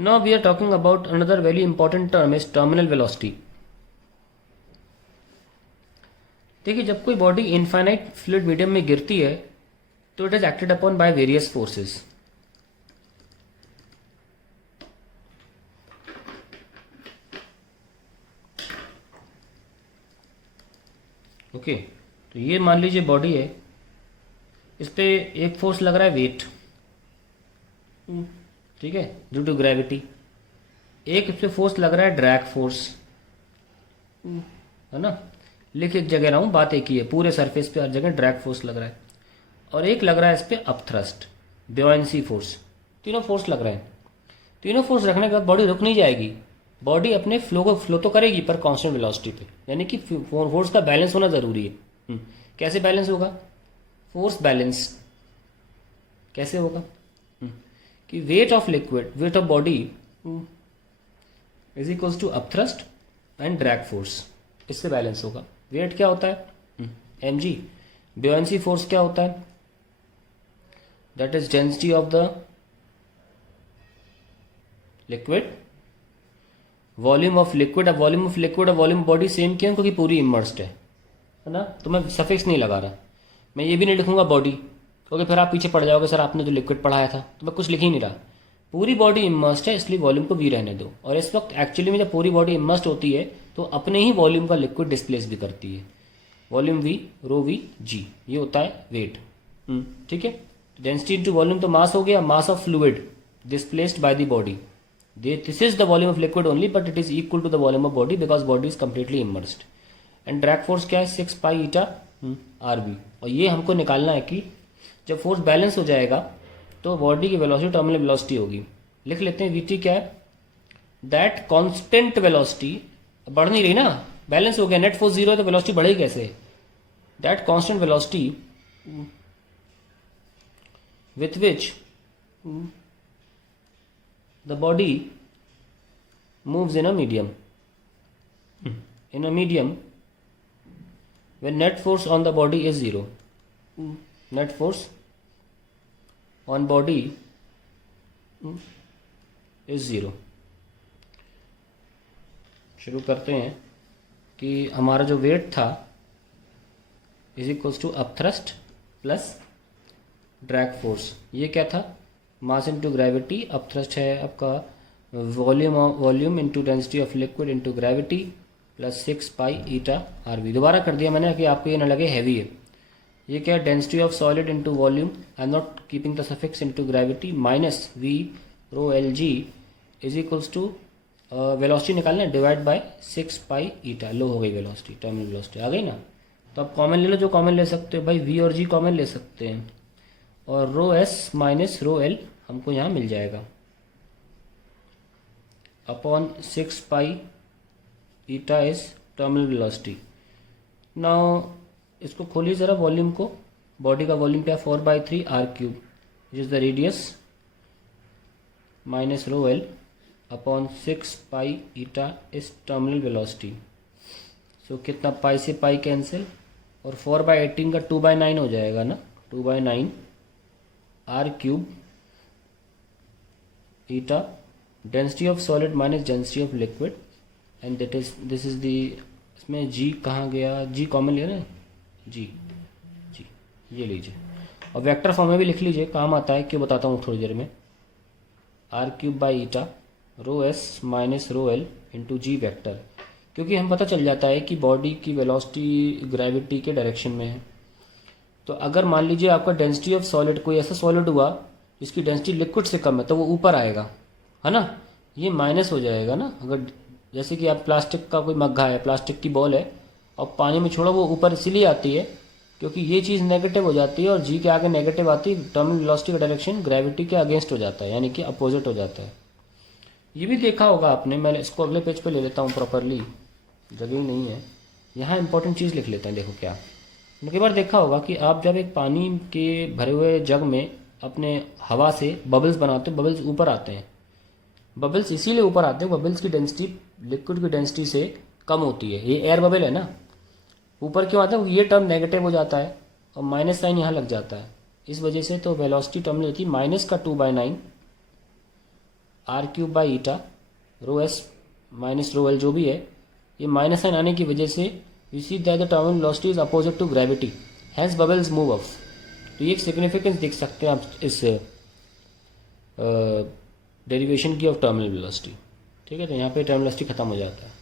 Now we are talking about another very important term is terminal velocity. देखिए, जब कोई body infinite fluid medium में गिरती है तो it is acted upon by various forces. Okay, तो ये मान लीजिए बॉडी है, इस पे एक फोर्स लग रहा है वेट, ठीक है, ड्यू टू ग्रेविटी. एक इस पे फोर्स लग रहा है ड्रैग फोर्स, है ना. लिख एक जगह रहा हूँ, बात एक ही है, पूरे सरफेस पे हर जगह ड्रैग फोर्स लग रहा है. और एक लग रहा है इस पे अपथ्रस्ट, ब्योयेंसी फोर्स. तीनों फोर्स लग रहे हैं. तीनों फोर्स रखने के बाद बॉडी रुक नहीं जाएगी. बॉडी अपने फ्लो तो करेगी पर कांस्टेंट वेलोसिटी पे, यानी कि फोर्स का बैलेंस होना जरूरी है. कैसे बैलेंस होगा? फोर्स बैलेंस कैसे होगा? कि weight of liquid, weight of body is equals to upthrust and drag force. इससे बैलेंस होगा. वेट क्या होता है? mg. ब्योयेंसी फोर्स क्या होता है? That is density of the liquid. Volume of liquid. अब वॉल्यूम ऑफ लिक्विड और वॉल्यूम बॉडी सेम क्यों? क्योंकि पूरी इमर्स्ड है ना. तो मैं सफिक्स नहीं लगा रहा. मैं ये भी नहीं लिखूंगा बॉडी, क्योंकि फिर आप पीछे पड़ जाओगे, सर आपने जो लिक्विड पढ़ाया था. तो मैं कुछ लिख ही नहीं रहा. पूरी बॉडी इमर्स्ड है, इसलिए वॉल्यूम को वी रहने दो. और इस वक्त एक्चुअली में जब पूरी बॉडी इमर्स्ड होती है तो अपने ही वॉल्यूम का लिक्विड डिस्प्लेस भी करती है. वॉल्यूम वी, रो वी, जी, ये होता है वेट. ठीक है. डेंसिटी इंटू वॉल्यूम तो मास हो गया. Mass of fluid displaced by the body. This is the volume of liquid only, but it is equal to the volume of body because body is completely immersed. And drag force क्या है? 6 pi eta R B. और ये हमको निकालना है कि जब force balance हो जाएगा तो बॉडी की वेलोसिटी टर्मिनल वेलोसिटी होगी. लिख लेते हैं वीटी क्या है? दैट कांस्टेंट वेलोसिटी बढ़ नहीं रही ना, बैलेंस हो गया, नेट फोर्स जीरो है तो वेलोसिटी बढ़ेगी कैसे? That constant velocity with which the body moves in a medium. In a medium, when net force on the body is zero, net force on body is zero. शुरू करते हैं कि हमारा जो वेट था is equals to upthrust plus drag force. ये क्या था? Mass into gravity. अपथ्रस्ट है आपका volume into density of liquid into gravity plus 6 pi eta R B. दोबारा कर दिया मैंने कि आपको ये ना लगे हैवी है. ये क्या है? Density of solid into volume, I am not keeping the suffix, into gravity minus V rho L G is equals to velocity निकालना है डिवाइड बाय 6 पाई ईटा. लो हो गई वेलोसिटी, टर्मिनल वेलोसिटी आ गई ना. तो आप कॉमन ले लो, जो कॉमन ले सकते हो भाई. वी और जी कॉमन ले सकते हैं और रो एस माइनस रो एल हमको यहाँ मिल जाएगा upon 6 pi eta is terminal velocity. Now इसको खोलिए जरा वॉल्यूम को. बॉडी का वॉल्यूम क्या है? 4/3 R cube which is the radius minus rho L upon 6 pi eta is terminal velocity. So कितना? पाई से पाई कैंसिल और 4/18 का 2/9 हो जाएगा ना. 2/9 R cube eta density of solid minus density of liquid and this is the. इसमें G कहाँ गया? जी कॉमन लिया ना. जी ये लीजिए. और वेक्टर फॉर्म में भी लिख लीजिए, काम आता है. क्यों बताता हूँ थोड़ी देर में. R cube by eta rho S minus rho L into G vector. क्योंकि हम पता चल जाता है कि बॉडी की वेलोसिटी ग्रेविटी के डायरेक्शन में है. तो अगर मान लीजिए आपका डेंसिटी ऑफ सॉलिड, कोई ऐसा सॉलिड हुआ जिसकी डेंसिटी लिक्विड से कम है, तो वो ऊपर आएगा, है ना. ये माइनस हो जाएगा ना. अगर जैसे कि आप प्लास्टिक का कोई मग्घा है, प्लास्टिक की बॉल है और पानी में छोड़ो, वो ऊपर इसीलिए आती है क्योंकि ये चीज़ नेगेटिव हो जाती है और जी के आगे नेगेटिव आती है. टर्मिनल वेलोसिटी का डायरेक्शन ग्रेविटी के अगेंस्ट हो जाता है, यानी कि अपोजिट हो जाता है. ये भी देखा होगा आपने. मैं इसको अगले पेज पे ले लेता हूँ प्रॉपरली, जगह ही नहीं है. यहाँ इंपॉर्टेंट चीज़ लिख लेते हैं. देखो क्या, कई बार देखा होगा कि आप जब एक पानी के भरे हुए जग में अपने हवा से बबल्स बनाते हो, बबल्स ऊपर आते हैं. बबल्स इसीलिए ऊपर आते हैं, बबल्स की डेंसिटी लिक्विड की डेंसिटी से कम होती है. ये एयर बबल है ना, ऊपर क्यों आता है? ये टर्म नेगेटिव हो जाता है और माइनस साइन यहाँ लग जाता है. इस वजह से तो वेलोसिटी टर्म होती है माइनस का 2/9 R cube by eta rho S minus rho L जो भी है, ये माइनस साइन आने की वजह से you see that the terminal velocity is opposite to gravity, has bubbles move off. तो ये एक सिग्निफिकेंस देख सकते हैं आप इस डेरिवेशन की ऑफ टर्मिनल वेलोसिटी। ठीक है, तो यहाँ पे टर्मिनल वेलोसिटी खत्म हो जाता है।